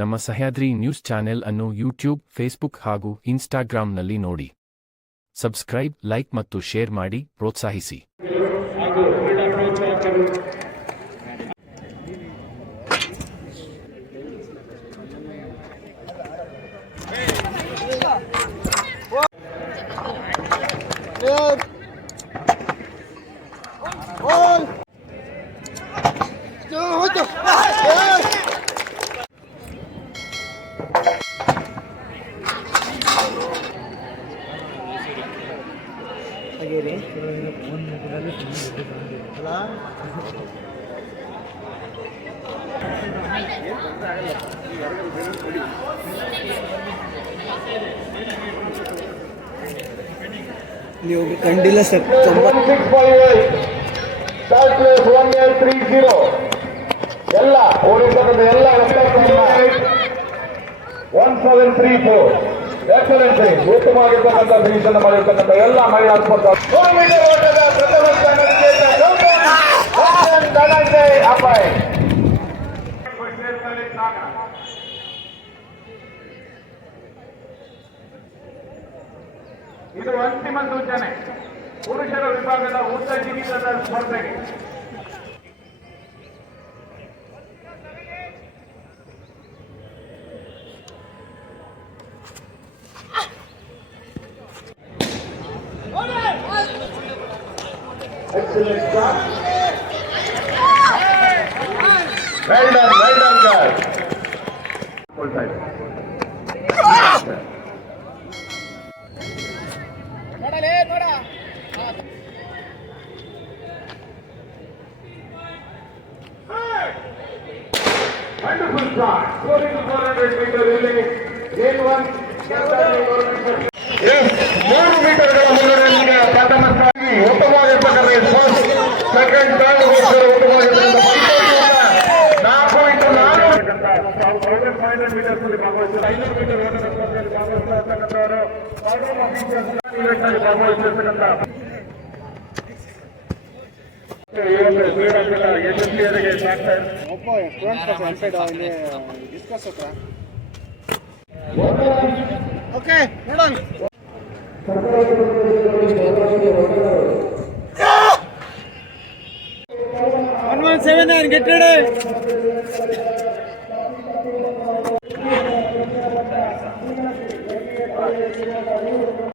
ನಮ್ಮ Sahyadri news channel ಅನ್ನು YouTube, Facebook ಹಾಗೂ ಇನ್ಸ್ಟಾಗ್ರಾಂನಲ್ಲಿ ನೋಡಿ. ಸಬ್ಸ್ಕ್ರೈಬ್, ಲೈಕ್ ಮತ್ತು ಶೇರ್ ಮಾಡಿ ಪ್ರೋತ್ಸಾಹಿಸಿ. ನೀವು ಕಂಡಿಲ್ಲ ಸರ್. 1830 ಎಲ್ಲ ಓಡಿಸದ ಎಲ್ಲ 1734 ಎಕ್ಸಲೆನ್ಸಿ ಉತ್ತಮವಾಗಿರ್ತಕ್ಕಂಥ ಫಿನಿಷನ್ ಮಾಡಿರ್ತಕ್ಕಂಥ ಎಲ್ಲ ಮಹಿಳಾ ಸ್ಪರ್ಧಾ ಓಟದ ಪ್ರಥಮ ಸ್ಥಾನಕ್ಕೆ ಅಪಾಯ. ಇದು ಅಂತಿಮ ಸೂಚನೆ. ಪುರುಷರ ವಿಭಾಗದ ಉದ್ದ ಜಿಗಿತದ ಸ್ಪರ್ಧೆಗೆ wonderful shot. Scoring 400 meter relay. Game 1. 3 ಮೀಟರ್ಗಳ ಮುನ್ನಡೆಯೊಂದಿಗೆ ಪ್ರಥಮ ಸ್ಥಾನ. ಉತ್ತಮವಾಗಿರ್ತಕ್ಕಂಥ ಫಸ್ಟ್, ಸೆಕೆಂಡ್, ಥರ್ಡ್ ಉತ್ತಮವಾಗಿರ್ತಕ್ಕಂಥ 4.4 ಮೀಟರ್ಸ್ ಭಾಗವಹಿಸಿದ 500 ಮೀಟರ್ ಓಟದ ಸ್ಪರ್ಧೆಯಲ್ಲಿ ಭಾಗವಹಿಸಿರ್ತಕ್ಕಂಥವರು ಭಾಗವಹಿಸಿರ್ತಕ್ಕಂಥ ಯಶಸ್ವಿಯರಿಗೆ ಸಾಕ್ತಾ ಡಿಸ್ಕಸ್ ಹತ್ರ. ಓಕೆ ನೋಡೋಣ. 117 get ready.